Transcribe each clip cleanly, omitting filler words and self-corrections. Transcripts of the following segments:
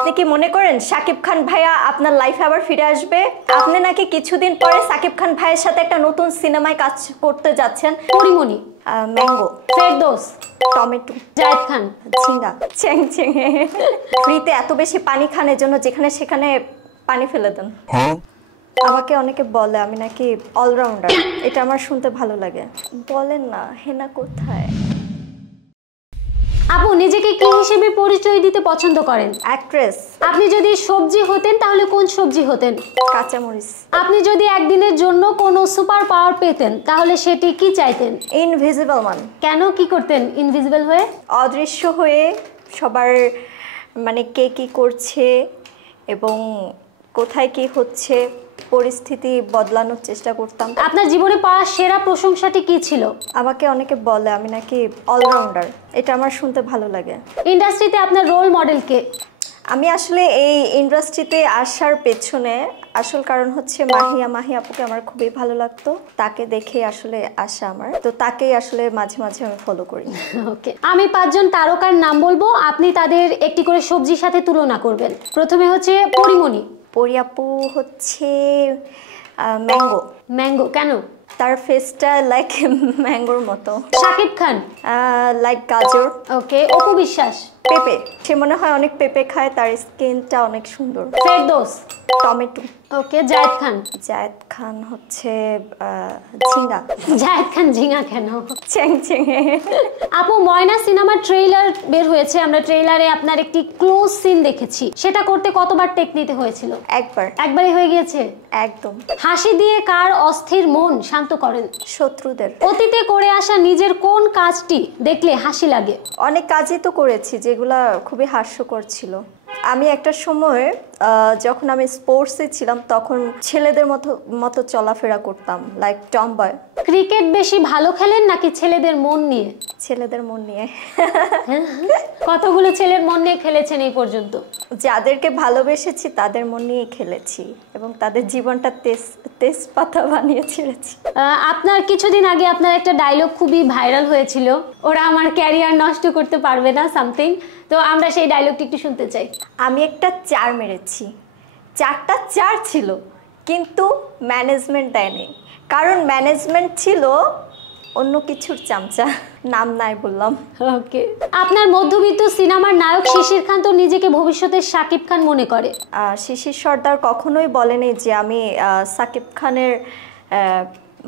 আপনি কি মনে করেন শাকিব খান ভাইয়া আপনার লাইফে আবার ফিরে আসবে? আপনি নাকি কিছুদিন পরে শাকিব খান ভাইয়ের সাথে একটা নতুন সিনেমায় কাজ করতে যাচ্ছেন। পরিমণি, ম্যাঙ্গো, ফেরদৌস, টমেটো, জায়েদ খান, ঝিঙ্গা, চ্যাং চ্যাং। ফ্রিতে এত বেশি পানি খানের জন্য যেখানে সেখানে পানি ফেলে দেন। আমাকে অনেকে বলে আমি নাকি অলরাউন্ডার, এটা আমার শুনতে ভালো লাগে। বলেন না হেনা কোথায়? আপু নিজেকে কি হিসেবে পরিচয় দিতে পছন্দ করেন? অ্যাক্ট্রেস। আপনি যদি সবজি হতেন তাহলে কোন সবজি হতেন? কাঁচামরিচ। আপনি যদি একদিনের জন্য কোনো সুপার পাওয়ার পেতেন তাহলে সেটি কি চাইতেন? ইনভিজিবল মান। কেন, কি করতেন ইনভিজিবল হয়ে? অদৃশ্য হয়ে সবার মানে কে কি করছে এবং কোথায় কি হচ্ছে পরিস্থিতি বদলানোর চেষ্টা করতাম। আপনার জীবনে পাওয়া সেরা প্রশংসাটি কি ছিল? আমাকে অনেকে বলে আমি নাকি অলরাউন্ডার, এটা আমার শুনতে ভালো লাগে। ইন্ডাস্ট্রিতে আপনার রোল মডেল কে? আমি আসলে এই ইন্ডাস্ট্রিতে আসার পেছনে আসল কারণ হচ্ছে মাহি আপুকে আমার খুবই ভালো লাগতো, তাকে দেখে আসলে আসা আমার, তো তাকেই আসলে মাঝে মাঝে আমি ফলো করি। ওকে, আমি 5 জন তারকার নাম বলবো, আপনি তাদের একটি করে সবজির সাথে তুলনা করবেন। প্রথমে হচ্ছে পরিমণি। পরি আপু হচ্ছে ম্যাঙ্গো। ম্যাঙ্গো কেন? তার ফেসটা লাইক ম্যাঙ্গোর মতো। শাকিব খান লাইক গাজর। ওকে, অপু বিশ্বাস। পেঁপে, সে মনে হয় অনেক পেঁপে খায়, তার স্কিনটা অনেক সুন্দর। ফেরদৌস। টমেটো। ওকে, জায়েদ খান। জায়েদ খান হচ্ছে ঝিঙ্গা। জায়েদ খান ঝিঙ্গা কেন? চ্যাং চ্যাং। আপু ময়না সিনেমার ট্রেইলার বের হয়েছে, আমরা ট্রেইলারে আপনার একটি ক্লোজ সিন দেখেছি, সেটা করতে কতবার টেক নিতে হয়েছিল? একবারই হয়ে গিয়েছে? একদম। হাসি দিয়ে কার অস্থির মন শান্ত করেন? শত্রুদের। অতীতে করে আসা নিজের কোন কাজটি দেখলে হাসি লাগে? অনেক কাজই তো করেছি যেগুলা খুবই হাস্যকর ছিল। আমি একটা সময় যখন আমি স্পোর্টসে ছিলাম তখন ছেলেদের মতো চলাফেরা করতাম, লাইক টমবয়। ক্রিকেট বেশি ভালো খেলেন নাকি ছেলেদের মন নিয়ে? ছেলেদের মন নিয়ে। কতগুলো ছেলের মন নিয়ে খেলেছেন এই পর্যন্ত? যাদেরকে ভালোবেসেছি তাদের মন নিয়ে খেলেছি এবং তাদের জীবনটা তেজপাতা বানিয়ে ছেড়েছি। আপনার কিছুদিন আগে আপনার একটা ডায়লগ খুবই ভাইরাল হয়েছিল, ওরা আমার ক্যারিয়ার নষ্ট করতে পারবে না সামথিং, তো আমরা সেই ডায়লগটি একটু শুনতে চাই। আমি একটা 4 মেরেছি, 4টা 4 ছিল, কিন্তু ম্যানেজমেন্ট দেয়নি, কারণ ম্যানেজমেন্ট ছিল অন্য কিছুর চামচা, নাম নাই বললাম। ওকে, আপনার মধ্যবিত্ত সিনেমার নায়ক শিশির খান তো নিজেকে ভবিষ্যতে শাকিব খান মনে করে। শিশির সর্দার কখনোই বলেনি যে আমি শাকিব খানের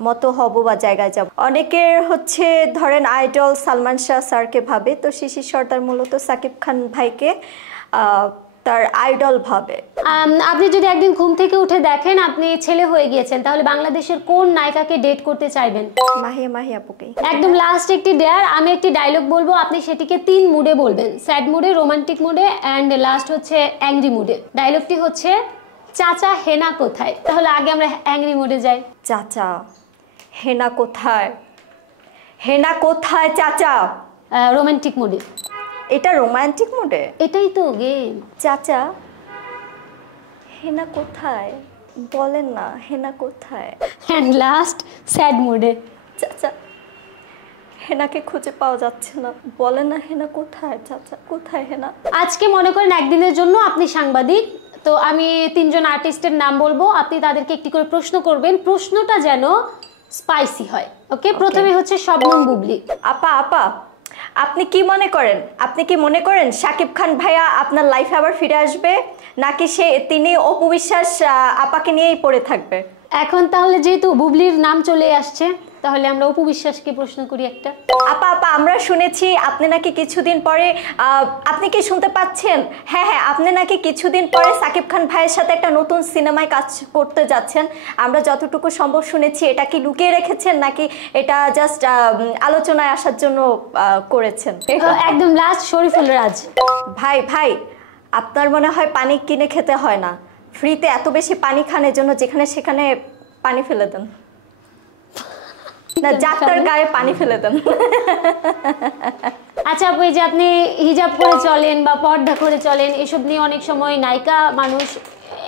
মতো হব বা জায়গায় যাব। অনেকের হচ্ছে ধরেন আইডল সালমান শাহ স্যারকে ভাবে, তো শিশির সর্দার মূলত শাকিব খান ভাইকে তার আইডল ভাবে। আপনি যদি একদিন ঘুম থেকে উঠে দেখেন আপনি ছেলে হয়ে গিয়েছেন, তাহলে বাংলাদেশের কোন নায়িকাকে ডেট করতে চাইবেন? মাহি আপুকে। একদম লাস্ট একটি ডেয়ার, আমি একটি ডায়লগ বলবো, আপনি সেটিকে 3 মুডে বলবেন, স্যাড মুডে, রোমান্টিক মুডে অ্যান্ড লাস্ট হচ্ছে অ্যাংরি মুডে। ডায়লগটি হচ্ছে চাচা হেনা কোথায়? তাহলে আগে আমরা অ্যাংরি মুডে যাই। চাচা হেনা কোথায়? হেনা কোথায় চাচা? রোমান্টিক মুডে। এটা রোমান্টিক মুডে? এটাই তো গেম। চাচা হেনা কোথায়? বলেন না হেনা কোথায়? অ্যান্ড লাস্ট স্যাড মুডে। চাচা হেনাকে খুঁজে পাওয়া যাচ্ছে না, বলেন না হেনা কোথায়? চাচা কোথায় হেনা? আজকে মনে করেন একদিনের জন্য আপনি সাংবাদিক, তো আমি 3 জন আর্টিস্টের নাম বলবো, আপনি তাদেরকে একটি করে প্রশ্ন করবেন, প্রশ্নটা যেন স্পাইসি হয়। ওকে, প্রথমে হচ্ছে শবনম বুবলি। আপা আপনি কি মনে করেন শাকিব খান ভাইয়া আপনার লাইফে আবার ফিরে আসবে, নাকি তিনি অপু বিশ্বাস আপাকে নিয়েই পড়ে থাকবে? এখন তাহলে যেহেতু বুবলির নাম চলে আসছে, তাহলে আমরা অপু বিশ্বাসকে প্রশ্ন করি একটা। আপা আমরা শুনেছি আপনি নাকি কিছুদিন পরে, আপনি কি শুনতে পাচ্ছেন? হ্যাঁ, আপনি নাকি কিছুদিন পরে শাকিব খান ভাইয়ের সাথে একটা নতুন সিনেমায় কাজ করতে যাচ্ছেন। আমরা যতটুকু সম্ভব শুনেছি, এটা কি লুকিয়ে রেখেছেন নাকি এটা জাস্ট আলোচনায় আসার জন্য করেছেন? একদম লাস্ট শরীফুল রাজ। ভাই আপনার মনে হয় পানি কিনে খেতে হয় না, ফ্রিতে এত বেশি পানি খানের জন্য যেখানে সেখানে পানি ফেলে দেন না, যাত্রার গায়ে পানি ফেলে দেন। আচ্ছা আপু, এই যে আপনি হিজাব করে চলেন বা পর্দা করে চলেন, এসব নিয়ে অনেক সময় নায়িকা মানুষ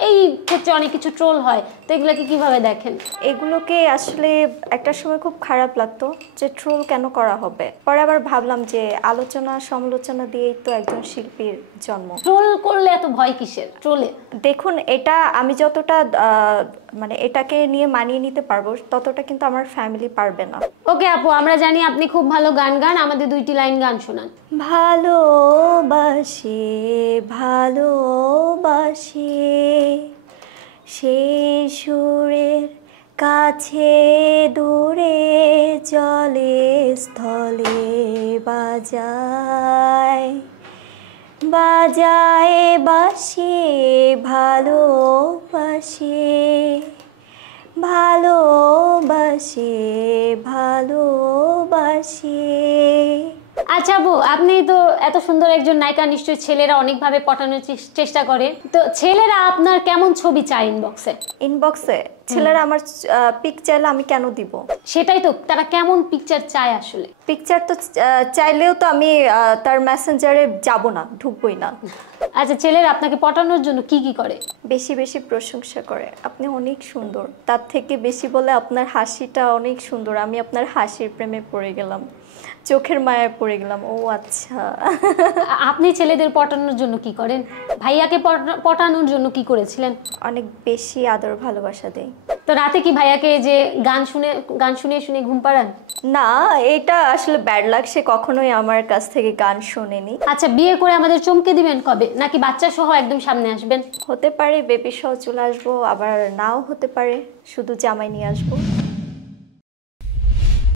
এই ক্ষেত্রে অনেক কিছু ট্রোল হয়, তো এগুলোকে কিভাবে দেখেন? এগুলোকে আসলে একটা সময় খুব খারাপ লাগতো যে ট্রোল কেন করা হবে, পরে আবার ভাবলাম যে আলোচনা সমালোচনা দিয়েই তো একজন শিল্পীর জন্ম। ট্রোল করলে এত ভয় কিসের ট্রোলে? দেখুন, এটা আমি যতটা মানে এটাকে নিয়ে মানিয়ে নিতে পারবো ততটা কিন্তু আমার ফ্যামিলি পারবে না। ওকে আপু, আমরা জানি আপনি খুব ভালো গান গান, আমাদের 2টি লাইন গান শোনান। ভালোবাসি ভালোবাসি সেই সুরের কাছে দূরে জলে স্থলে বাজায় বাজায় বাসি ভালোবাসি ভালোবাসি ভালোবাসি। আচ্ছা আপু, আপনি তো এত সুন্দর একজন নায়িকা, নিশ্চয়ই ছেলেরা অনেকভাবে পটানোর চেষ্টা করে, তো ছেলেরা আপনার কেমন ছবি চায় ইনবক্সে? ইনবক্সে ছেলেরা আমার পিক চাইলে আমি কেন দিব? সেটাই তো, তারা কেমন পিকচার চায় আসলে? পিকচার তো চাইলেও তো আমি তার মেসেঞ্জারে যাব না, ঢুকবই না। আচ্ছা, ছেলেরা আপনাকে পটানোর জন্য কি কি করে? বেশি বেশি প্রশংসা করে, আপনি অনেক সুন্দর, তার থেকে বেশি বলে আপনার হাসিটা অনেক সুন্দর, আমি আপনার হাসির প্রেমে পড়ে গেলাম, চোখের মায়ায় পড়ে গেলাম। ও আচ্ছা। আপনি ছেলেদের পটানোর জন্য কি করেন? ভাইয়াকে পটানোর জন্য কি করেছিলেন? অনেক বেশি আদর ভালোবাসা দেই। তো রাতে কি ভাইয়াকে যে গান শুনে শুনে ঘুম পাড়ান? না, এটা আসলে ব্যাড লাগ, সে কখনোই আমার কাছ থেকে গান শোনেনি। আচ্ছা, বিয়ে করে আমাদের চমকে দিবেন কবে, নাকি বাচ্চা সহ একদম সামনে আসবেন? হতে পারে বেবি সহ চলে আসবো, আবার নাও হতে পারে, শুধু জামাই নিয়ে আসবো।